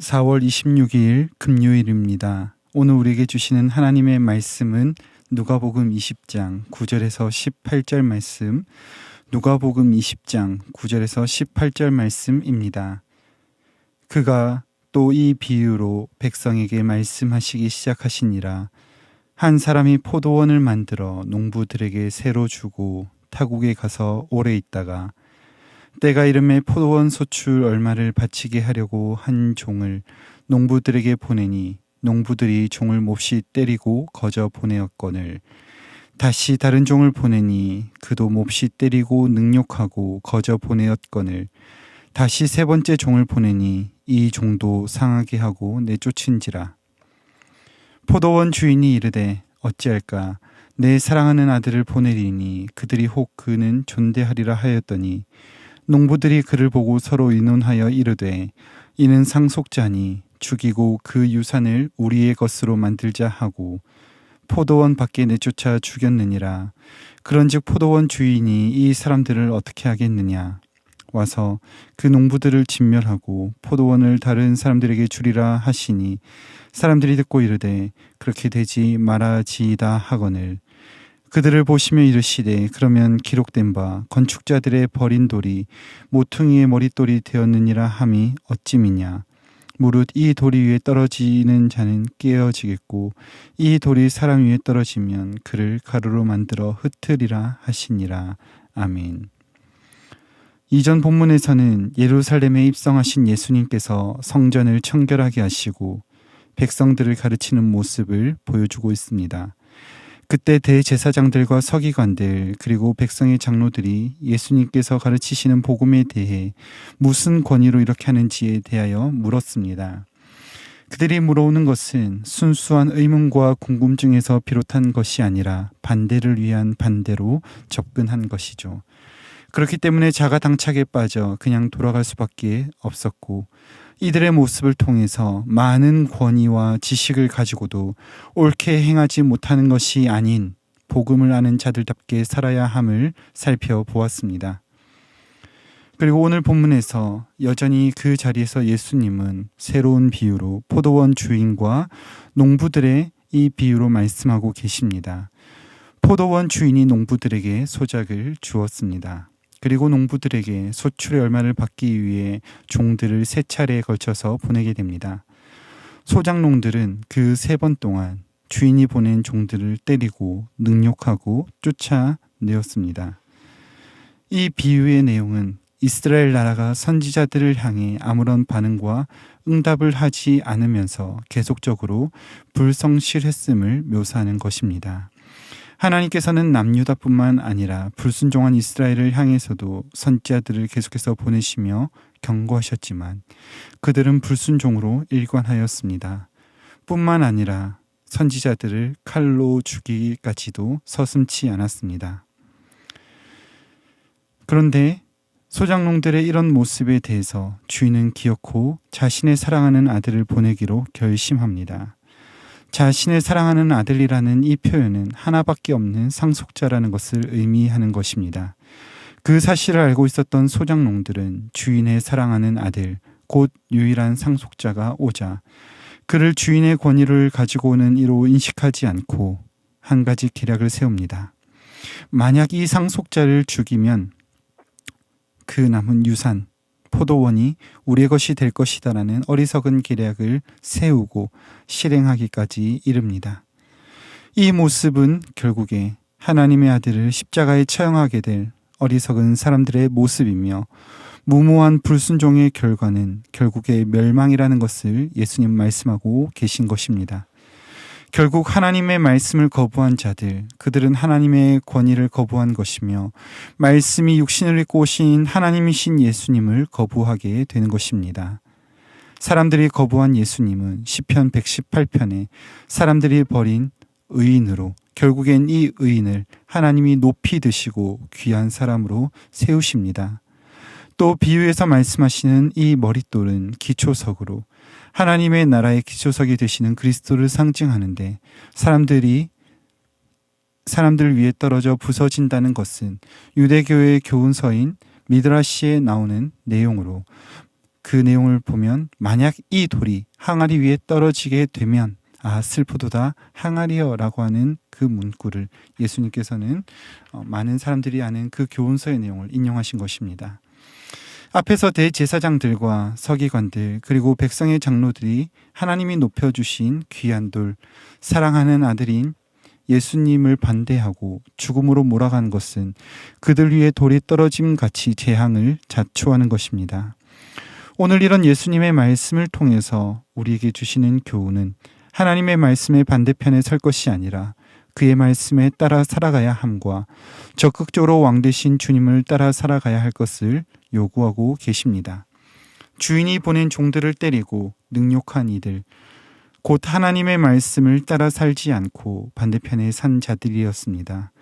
4월 26일 금요일입니다. 오늘 우리에게 주시는 하나님의 말씀은 누가복음 20장 9절에서 18절 말씀, 누가복음 20장 9절에서 18절 말씀입니다. 그가 또 이 비유로 백성에게 말씀하시기 시작하시니라. 한 사람이 포도원을 만들어 농부들에게 새로 주고 타국에 가서 오래 있다가 때가 이름에 포도원 소출 얼마를 바치게 하려고 한 종을 농부들에게 보내니 농부들이 종을 몹시 때리고 거저 보내었거늘 다시 다른 종을 보내니 그도 몹시 때리고 능욕하고 거저 보내었거늘 다시 세 번째 종을 보내니 이 종도 상하게 하고 내쫓은지라. 포도원 주인이 이르되 어찌할까 내 사랑하는 아들을 보내리니 그들이 혹 그는 존대하리라 하였더니 농부들이 그를 보고 서로 의논하여 이르되 이는 상속자니 죽이고 그 유산을 우리의 것으로 만들자 하고 포도원 밖에 내쫓아 죽였느니라. 그런즉 포도원 주인이 이 사람들을 어떻게 하겠느냐. 와서 그 농부들을 진멸하고 포도원을 다른 사람들에게 주리라 하시니 사람들이 듣고 이르되 그렇게 되지 말아지이다 하거늘 그들을 보시며 이르시되 그러면 기록된 바 건축자들의 버린 돌이 모퉁이의 머릿돌이 되었느니라 함이 어찌미냐. 무릇 이 돌이 위에 떨어지는 자는 깨어지겠고 이 돌이 사람 위에 떨어지면 그를 가루로 만들어 흩으리라 하시니라. 아멘. 이전 본문에서는 예루살렘에 입성하신 예수님께서 성전을 청결하게 하시고 백성들을 가르치는 모습을 보여주고 있습니다. 그때 대제사장들과 서기관들 그리고 백성의 장로들이 예수님께서 가르치시는 복음에 대해 무슨 권위로 이렇게 하는지에 대하여 물었습니다. 그들이 물어오는 것은 순수한 의문과 궁금증에서 비롯한 것이 아니라 반대를 위한 반대로 접근한 것이죠. 그렇기 때문에 자가당착에 빠져 그냥 돌아갈 수밖에 없었고 이들의 모습을 통해서 많은 권위와 지식을 가지고도 옳게 행하지 못하는 것이 아닌 복음을 아는 자들답게 살아야 함을 살펴보았습니다. 그리고 오늘 본문에서 여전히 그 자리에서 예수님은 새로운 비유로 포도원 주인과 농부들의 이 비유로 말씀하고 계십니다. 포도원 주인이 농부들에게 소작을 주었습니다. 그리고 농부들에게 소출의 얼마를 받기 위해 종들을 세 차례에 걸쳐서 보내게 됩니다. 소작농들은 그 3번 동안 주인이 보낸 종들을 때리고 능욕하고 쫓아내었습니다. 이 비유의 내용은 이스라엘 나라가 선지자들을 향해 아무런 반응과 응답을 하지 않으면서 계속적으로 불성실했음을 묘사하는 것입니다. 하나님께서는 남유다뿐만 아니라 불순종한 이스라엘을 향해서도 선지자들을 계속해서 보내시며 경고하셨지만 그들은 불순종으로 일관하였습니다. 뿐만 아니라 선지자들을 칼로 죽이기까지도 서슴지 않았습니다. 그런데 소작농들의 이런 모습에 대해서 주인은 기어코 자신의 사랑하는 아들을 보내기로 결심합니다. 자신의 사랑하는 아들이라는 이 표현은 하나밖에 없는 상속자라는 것을 의미하는 것입니다. 그 사실을 알고 있었던 소작농들은 주인의 사랑하는 아들, 곧 유일한 상속자가 오자 그를 주인의 권위를 가지고 오는 이로 인식하지 않고 한 가지 계략을 세웁니다. 만약 이 상속자를 죽이면 그 남은 유산, 포도원이 우리의 것이 될 것이다라는 어리석은 계략을 세우고 실행하기까지 이릅니다. 이 모습은 결국에 하나님의 아들을 십자가에 처형하게 될 어리석은 사람들의 모습이며 무모한 불순종의 결과는 결국에 멸망이라는 것을 예수님 말씀하고 계신 것입니다. 결국 하나님의 말씀을 거부한 자들, 그들은 하나님의 권위를 거부한 것이며 말씀이 육신을 입고 오신 하나님이신 예수님을 거부하게 되는 것입니다. 사람들이 거부한 예수님은 시편 118편에 사람들이 버린 의인으로 결국엔 이 의인을 하나님이 높이 드시고 귀한 사람으로 세우십니다. 또 비유에서 말씀하시는 이 머릿돌은 기초석으로 하나님의 나라의 기초석이 되시는 그리스도를 상징하는데 사람들 위에 떨어져 부서진다는 것은 유대교의 교훈서인 미드라시에 나오는 내용으로 그 내용을 보면 만약 이 돌이 항아리 위에 떨어지게 되면 슬프도다 항아리여라고 하는 그 문구를 예수님께서는 많은 사람들이 아는 그 교훈서의 내용을 인용하신 것입니다. 앞에서 대제사장들과 서기관들 그리고 백성의 장로들이 하나님이 높여주신 귀한 돌, 사랑하는 아들인 예수님을 반대하고 죽음으로 몰아간 것은 그들 위에 돌이 떨어짐 같이 재앙을 자초하는 것입니다. 오늘 이런 예수님의 말씀을 통해서 우리에게 주시는 교훈은 하나님의 말씀의 반대편에 설 것이 아니라 그의 말씀에 따라 살아가야 함과 적극적으로 왕 되신 주님을 따라 살아가야 할 것을 요구하고 계십니다. 주인이 보낸 종들을 때리고 능욕한 이들, 곧 하나님의 말씀을 따라 살지 않고 반대편에 산 자들이었습니다.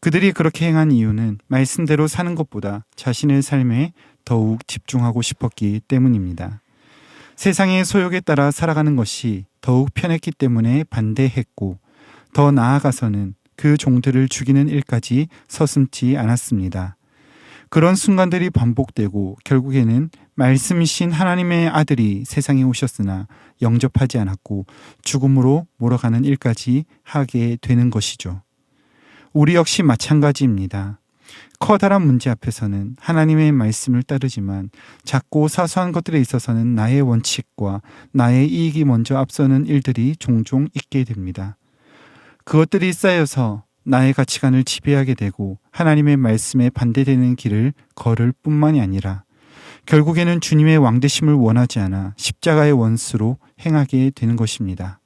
그들이 그렇게 행한 이유는 말씀대로 사는 것보다 자신의 삶에 더욱 집중하고 싶었기 때문입니다. 세상의 소욕에 따라 살아가는 것이 더욱 편했기 때문에 반대했고 더 나아가서는 그 종들을 죽이는 일까지 서슴지 않았습니다. 그런 순간들이 반복되고 결국에는 말씀이신 하나님의 아들이 세상에 오셨으나 영접하지 않았고 죽음으로 몰아가는 일까지 하게 되는 것이죠. 우리 역시 마찬가지입니다. 커다란 문제 앞에서는 하나님의 말씀을 따르지만 작고 사소한 것들에 있어서는 나의 원칙과 나의 이익이 먼저 앞서는 일들이 종종 있게 됩니다. 그것들이 쌓여서 나의 가치관을 지배하게 되고 하나님의 말씀에 반대되는 길을 걸을 뿐만이 아니라 결국에는 주님의 왕되심을 원하지 않아 십자가의 원수로 행하게 되는 것입니다.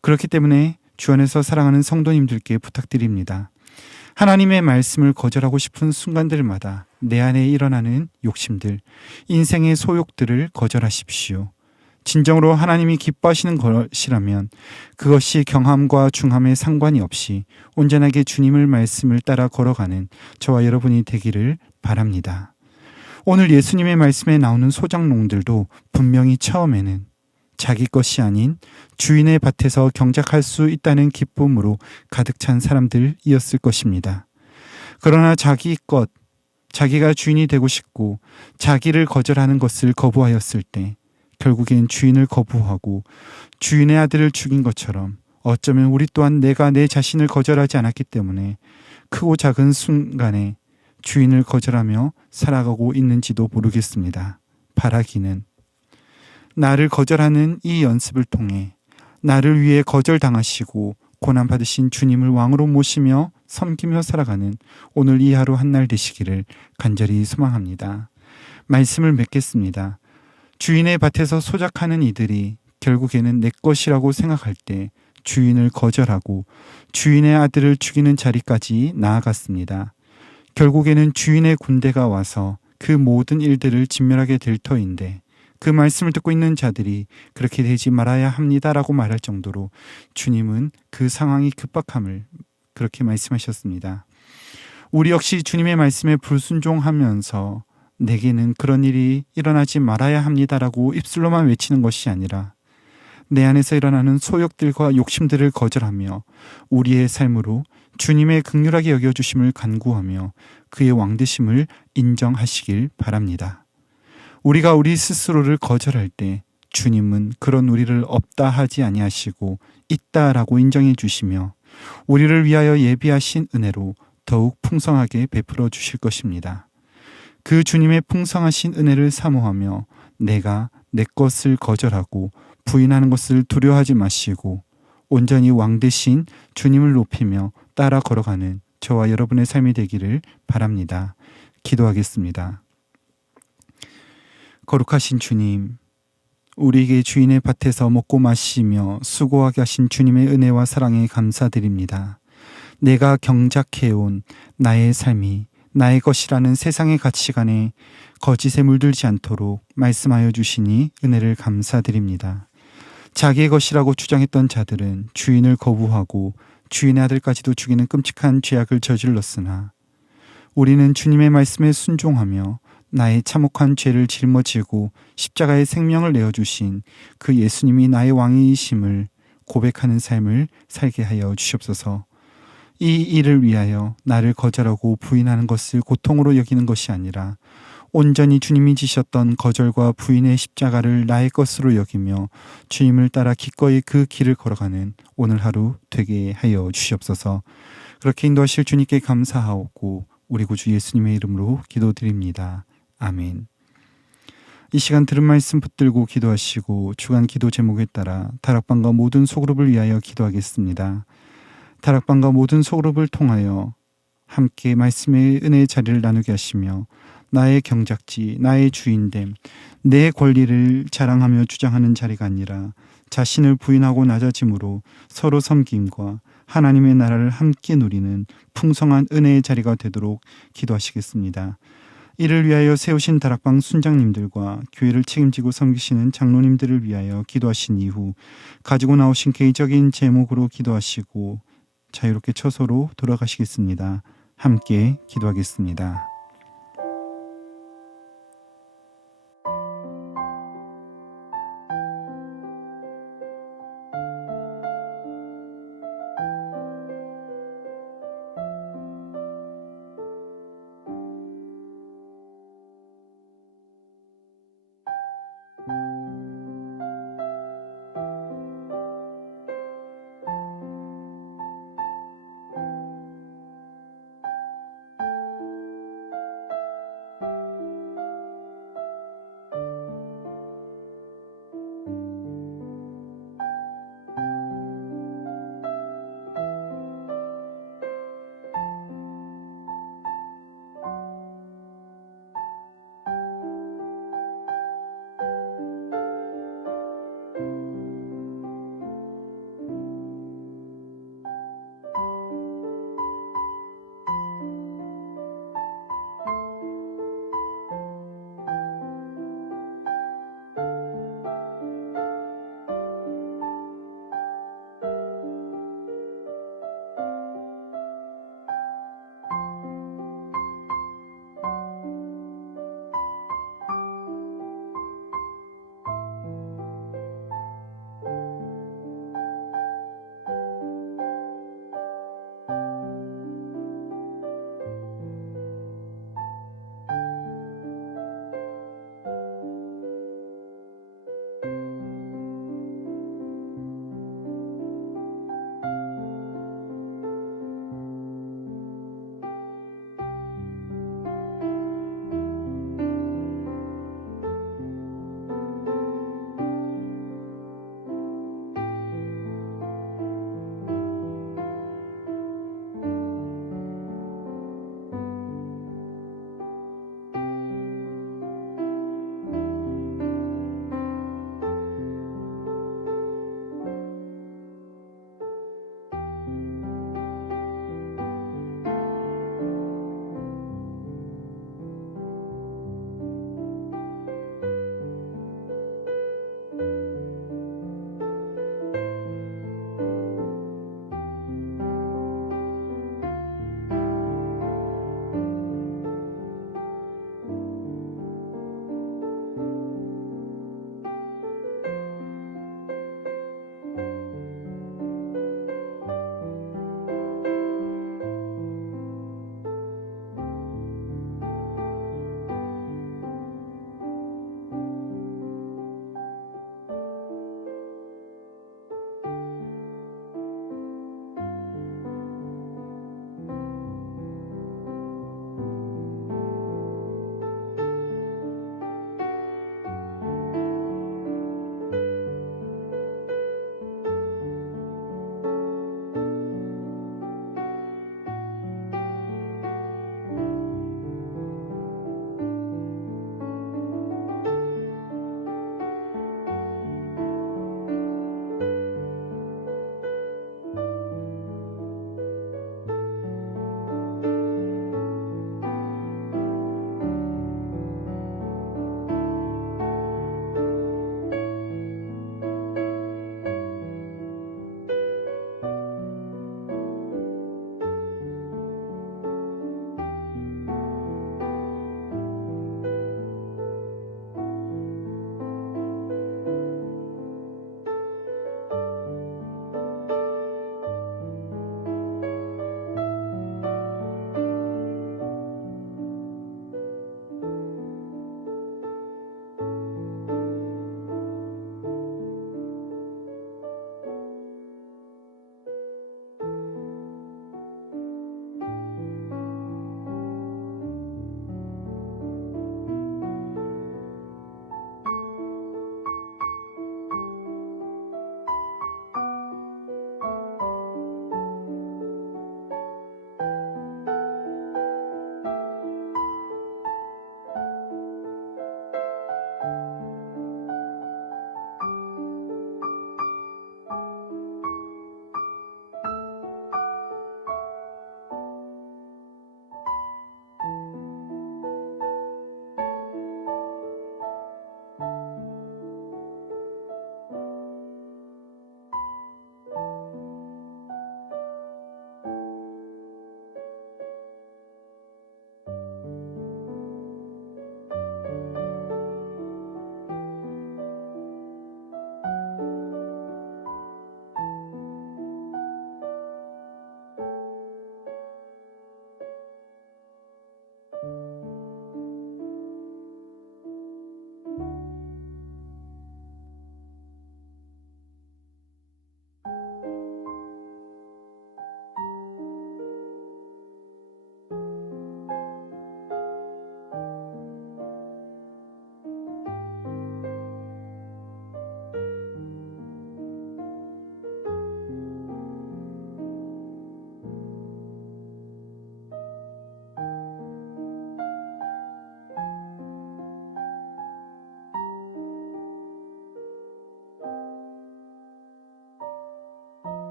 그렇기 때문에 주 안에서 사랑하는 성도님들께 부탁드립니다. 하나님의 말씀을 거절하고 싶은 순간들마다 내 안에 일어나는 욕심들, 인생의 소욕들을 거절하십시오. 진정으로 하나님이 기뻐하시는 것이라면 그것이 경함과 중함에 상관이 없이 온전하게 주님의 말씀을 따라 걸어가는 저와 여러분이 되기를 바랍니다. 오늘 예수님의 말씀에 나오는 소작농들도 분명히 처음에는 자기 것이 아닌 주인의 밭에서 경작할 수 있다는 기쁨으로 가득 찬 사람들이었을 것입니다. 그러나 자기 것, 자기가 주인이 되고 싶고 자기를 거절하는 것을 거부하였을 때 결국엔 주인을 거부하고 주인의 아들을 죽인 것처럼 어쩌면 우리 또한 내가 내 자신을 거절하지 않았기 때문에 크고 작은 순간에 주인을 거절하며 살아가고 있는지도 모르겠습니다. 바라기는 나를 거절하는 이 연습을 통해 나를 위해 거절당하시고 고난받으신 주님을 왕으로 모시며 섬기며 살아가는 오늘 이 하루 한날 되시기를 간절히 소망합니다. 말씀을 맺겠습니다. 주인의 밭에서 소작하는 이들이 결국에는 내 것이라고 생각할 때 주인을 거절하고 주인의 아들을 죽이는 자리까지 나아갔습니다. 결국에는 주인의 군대가 와서 그 모든 일들을 진멸하게 될 터인데 그 말씀을 듣고 있는 자들이 그렇게 되지 말아야 합니다라고 말할 정도로 주님은 그 상황이 급박함을 그렇게 말씀하셨습니다. 우리 역시 주님의 말씀에 불순종하면서 내게는 그런 일이 일어나지 말아야 합니다라고 입술로만 외치는 것이 아니라 내 안에서 일어나는 소욕들과 욕심들을 거절하며 우리의 삶으로 주님의 긍휼하게 여겨주심을 간구하며 그의 왕되심을 인정하시길 바랍니다. 우리가 우리 스스로를 거절할 때 주님은 그런 우리를 없다 하지 아니하시고 있다라고 인정해 주시며 우리를 위하여 예비하신 은혜로 더욱 풍성하게 베풀어 주실 것입니다. 그 주님의 풍성하신 은혜를 사모하며 내가 내 것을 거절하고 부인하는 것을 두려워하지 마시고 온전히 왕 되신 주님을 높이며 따라 걸어가는 저와 여러분의 삶이 되기를 바랍니다. 기도하겠습니다. 거룩하신 주님, 우리에게 주인의 밭에서 먹고 마시며 수고하게 하신 주님의 은혜와 사랑에 감사드립니다. 내가 경작해온 나의 삶이 나의 것이라는 세상의 가치관에 거짓에 물들지 않도록 말씀하여 주시니 은혜를 감사드립니다. 자기의 것이라고 주장했던 자들은 주인을 거부하고 주인의 아들까지도 죽이는 끔찍한 죄악을 저질렀으나 우리는 주님의 말씀에 순종하며 나의 참혹한 죄를 짊어지고 십자가의 생명을 내어주신 그 예수님이 나의 왕이심을 고백하는 삶을 살게 하여 주시옵소서. 이 일을 위하여 나를 거절하고 부인하는 것을 고통으로 여기는 것이 아니라 온전히 주님이 지셨던 거절과 부인의 십자가를 나의 것으로 여기며 주님을 따라 기꺼이 그 길을 걸어가는 오늘 하루 되게 하여 주시옵소서. 그렇게 인도하실 주님께 감사하옵고 우리 구주 예수님의 이름으로 기도드립니다. 아멘. 이 시간 들은 말씀 붙들고 기도하시고 주간 기도 제목에 따라 다락방과 모든 소그룹을 위하여 기도하겠습니다. 다락방과 모든 소그룹을 통하여 함께 말씀의 은혜의 자리를 나누게 하시며 나의 경작지, 나의 주인됨, 내 권리를 자랑하며 주장하는 자리가 아니라 자신을 부인하고 낮아짐으로 서로 섬김과 하나님의 나라를 함께 누리는 풍성한 은혜의 자리가 되도록 기도하시겠습니다. 이를 위하여 세우신 다락방 순장님들과 교회를 책임지고 섬기시는 장로님들을 위하여 기도하신 이후 가지고 나오신 개인적인 제목으로 기도하시고 자유롭게 처소로 돌아가시겠습니다. 함께 기도하겠습니다.